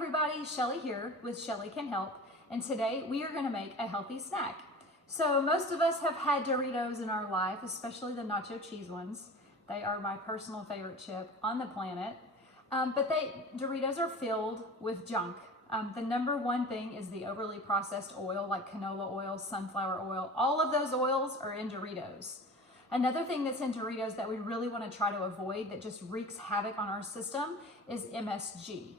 everybody, Shelly here with Shelly Can Help, and today we are going to make a healthy snack. So most of us have had Doritos in our life, especially the nacho cheese ones. They are my personal favorite chip on the planet, but Doritos are filled with junk. The number one thing is the overly processed oil like canola oil, sunflower oil. All of those oils are in Doritos. Another thing that's in Doritos that we really want to try to avoid that just wreaks havoc on our system is MSG.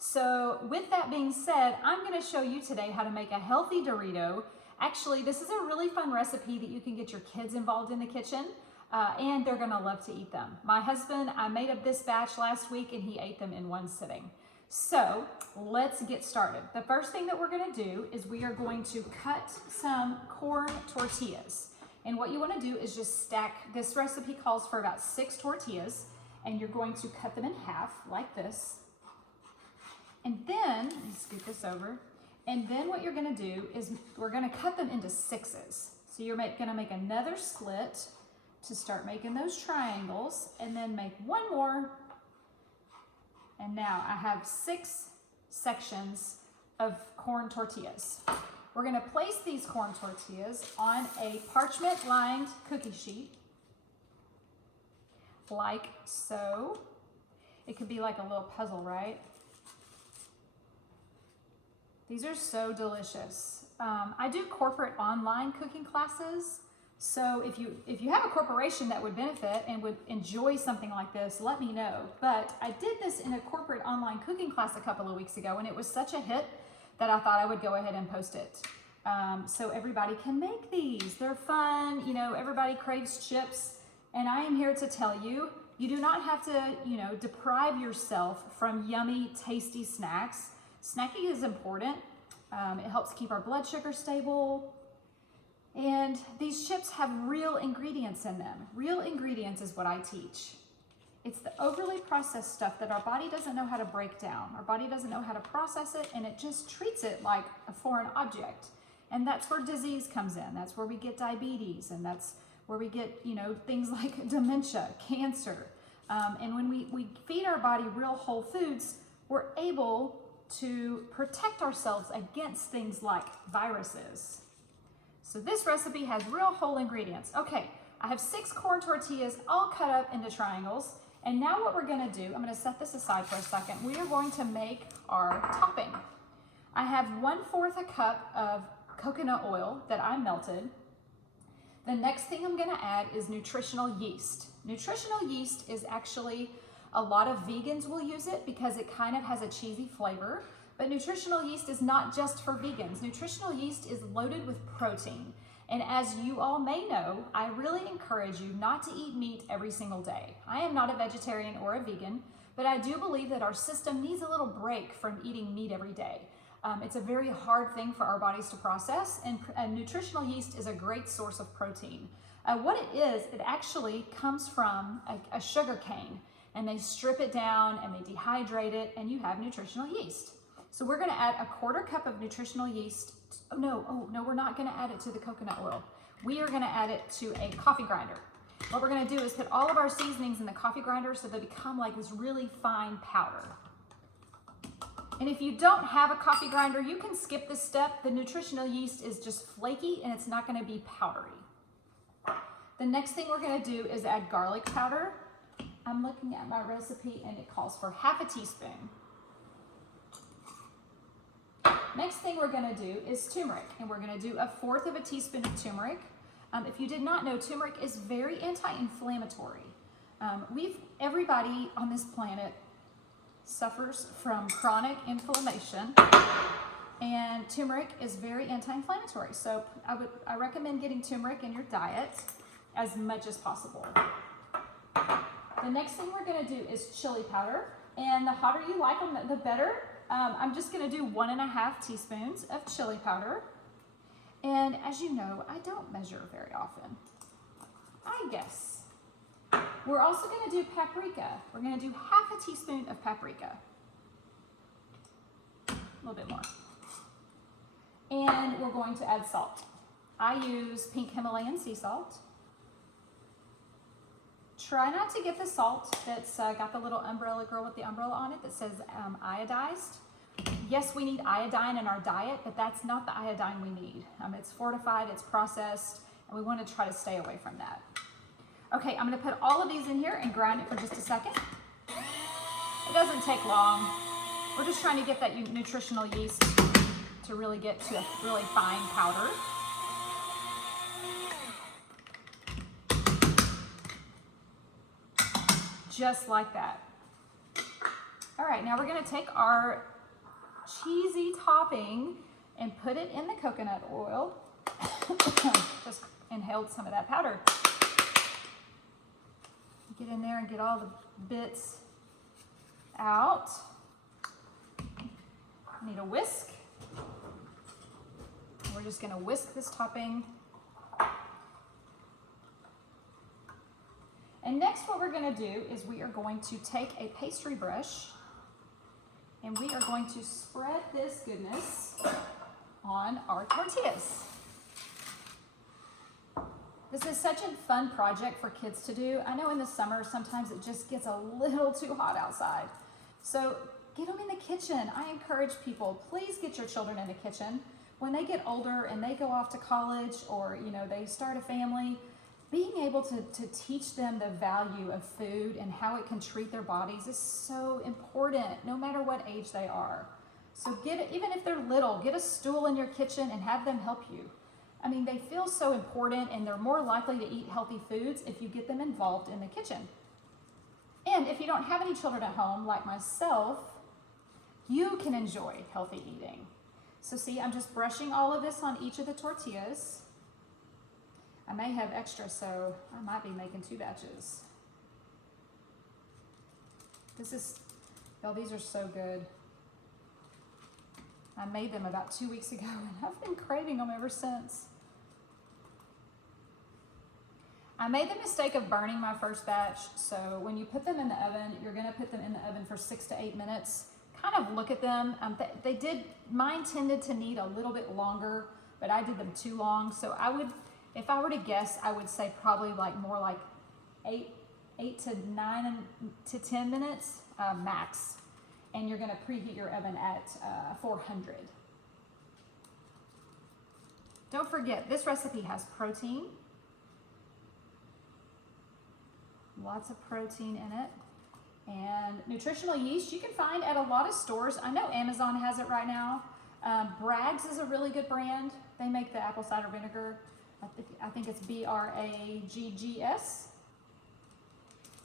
So with that being said, I'm going to show you today how to make a healthy Dorito. Actually, this is a really fun recipe that you can get your kids involved in the kitchen, and they're going to love to eat them. My husband, I made up this batch last week and he ate them in one sitting. So let's get started. The first thing that we're going to do is we are going to cut some corn tortillas. And what you want to do is just stack, this recipe calls for about 6 tortillas, and you're going to cut them in half like this. And then, let me scoot this over. And then what you're going to do is we're going to cut them into 6s. So you're going to make another slit to start making those triangles, and then make one more. And now I have 6 sections of corn tortillas. We're going to place these corn tortillas on a parchment-lined cookie sheet, like so. It could be like a little puzzle, right? These are so delicious. I do corporate online cooking classes, so if you have a corporation that would benefit and would enjoy something like this, let me know. But I did this in a corporate online cooking class a couple of weeks ago, and it was such a hit that I thought I would go ahead and post it. So everybody can make these. They're fun, you know, everybody craves chips, and I am here to tell you, you do not have to, deprive yourself from yummy, tasty snacks. Snacking is important. It helps keep our blood sugar stable. And these chips have real ingredients in them. Real ingredients is what I teach. It's the overly processed stuff that our body doesn't know how to break down. Our body doesn't know how to process it, and it just treats it like a foreign object. And that's where disease comes in. That's where we get diabetes, and that's where we get, things like dementia, cancer. And when we feed our body real whole foods, we're able to protect ourselves against things like viruses. So this recipe has real whole ingredients. Okay, I have 6 corn tortillas all cut up into triangles. And now what we're gonna do, I'm gonna set this aside for a second. We are going to make our topping. I have 1/4 a cup of coconut oil that I melted. The next thing I'm gonna add is nutritional yeast. Nutritional yeast is actually, a lot of vegans will use it because it kind of has a cheesy flavor. But nutritional yeast is not just for vegans. Nutritional yeast is loaded with protein. And as you all may know, I really encourage you not to eat meat every single day. I am not a vegetarian or a vegan, but I do believe that our system needs a little break from eating meat every day. It's a very hard thing for our bodies to process, and nutritional yeast is a great source of protein. What it is, it actually comes from a sugar cane, and they strip it down and they dehydrate it, and you have nutritional yeast. So we're going to add 1/4 cup of nutritional yeast. No, we're not going to add it to the coconut oil. We are going to add it to a coffee grinder. What we're going to do is put all of our seasonings in the coffee grinder so they become like this really fine powder. And if you don't have a coffee grinder, you can skip this step. The nutritional yeast is just flaky and it's not going to be powdery. The next thing we're going to do is add garlic powder. I'm looking at my recipe and it calls for 1/2 teaspoon. Next thing we're going to do is turmeric, and we're going to do 1/4 teaspoon of turmeric. If you did not know, turmeric is very anti-inflammatory. Everybody on this planet suffers from chronic inflammation, and turmeric is very anti-inflammatory. So I recommend getting turmeric in your diet as much as possible. The next thing we're going to do is chili powder, and the hotter you like them, the better. I'm just going to do 1.5 teaspoons of chili powder. And as you know, I don't measure very often. I guess. We're also going to do paprika. We're going to do 1/2 teaspoon of paprika. A little bit more. And we're going to add salt. I use pink Himalayan sea salt. Try not to get the salt that's got the little umbrella girl with the umbrella on it that says iodized. yes, we need iodine in our diet, but that's not the iodine we need. It's fortified, it's processed, and we want to try to stay away from that. Okay, I'm going to put all of these in here and grind it for just a second. It doesn't take long. We're just trying to get that nutritional yeast to really get to a really fine powder. Just like that. All right, now we're going to take our cheesy topping and put it in the coconut oil. Just inhaled some of that powder. Get in there and get all the bits out. Need a whisk. We're just going to whisk this topping. And next what we're going to do is we are going to take a pastry brush and we are going to spread this goodness on our tortillas. This is such a fun project for kids to do. I know in the summer sometimes it just gets a little too hot outside. So get them in the kitchen. I encourage people, please get your children in the kitchen. When they get older and they go off to college or they start a family, being able to teach them the value of food and how it can treat their bodies is so important, no matter what age they are. So even if they're little, get a stool in your kitchen and have them help you. I mean, they feel so important and they're more likely to eat healthy foods if you get them involved in the kitchen. And if you don't have any children at home, like myself, you can enjoy healthy eating. So see, I'm just brushing all of this on each of the tortillas. I may have extra, so I might be making 2 batches. Y'all, these are so good. I made them about 2 weeks ago, and I've been craving them ever since. I made the mistake of burning my first batch, so when you put them in the oven, you're gonna put them in the oven for 6 to 8 minutes. Kind of look at them. Mine tended to need a little bit longer, but I did them too long, so if I were to guess, I would say probably more like 8 to 9 to 10 minutes max. And you're going to preheat your oven at 400. Don't forget, this recipe has protein. Lots of protein in it. And nutritional yeast you can find at a lot of stores. I know Amazon has it right now. Bragg's is a really good brand. They make the apple cider vinegar. I think it's BRAGGS.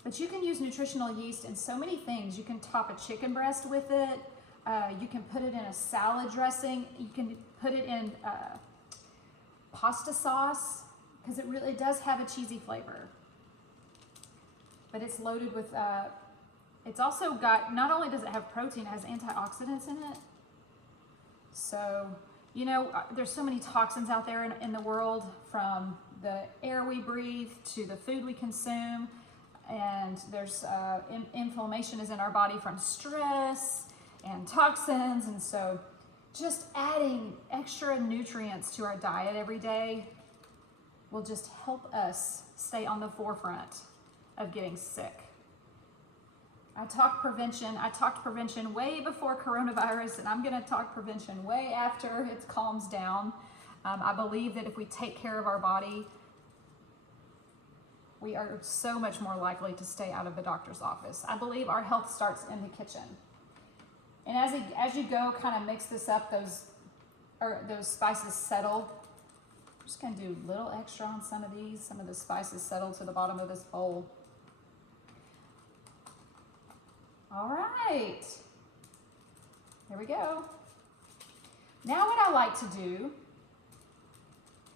But you can use nutritional yeast in so many things. You can top a chicken breast with it. You can put it in a salad dressing. You can put it in pasta sauce because it really does have a cheesy flavor. But it's loaded with, it's also got, not only does it have protein, it has antioxidants in it. So, there's so many toxins out there in the world, from the air we breathe to the food we consume. And there's inflammation is in our body from stress and toxins. And so just adding extra nutrients to our diet every day will just help us stay on the forefront of getting sick. I talked prevention way before coronavirus, and I'm going to talk prevention way after it calms down. I believe that if we take care of our body, we are so much more likely to stay out of the doctor's office. I believe our health starts in the kitchen. And as you go, kind of mix this up, those spices settle. I'm just going to do a little extra on some of these. Some of the spices settle to the bottom of this bowl. All right, here we go. Now what I like to do,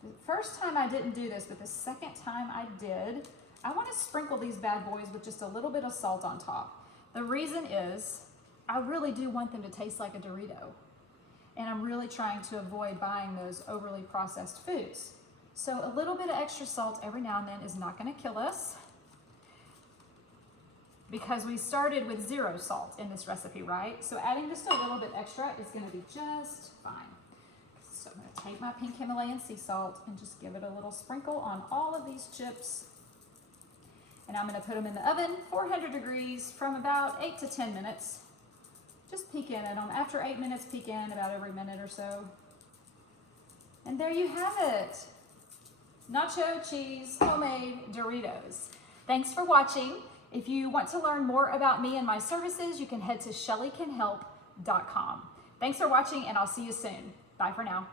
the first time I didn't do this, but the second time I did, I want to sprinkle these bad boys with just a little bit of salt on top. The reason is I really do want them to taste like a Dorito. And I'm really trying to avoid buying those overly processed foods. So a little bit of extra salt every now and then is not going to kill us, because we started with 0 salt in this recipe, right? So adding just a little bit extra is going to be just fine. So I'm going to take my pink Himalayan sea salt and just give it a little sprinkle on all of these chips. And I'm going to put them in the oven, 400 degrees, from about 8 to 10 minutes. Just peek in at them. After 8 minutes, peek in about every minute or so. And there you have it. Nacho cheese homemade Doritos. Thanks for watching. If you want to learn more about me and my services, you can head to shellycanhelp.com. Thanks for watching, and I'll see you soon. Bye for now.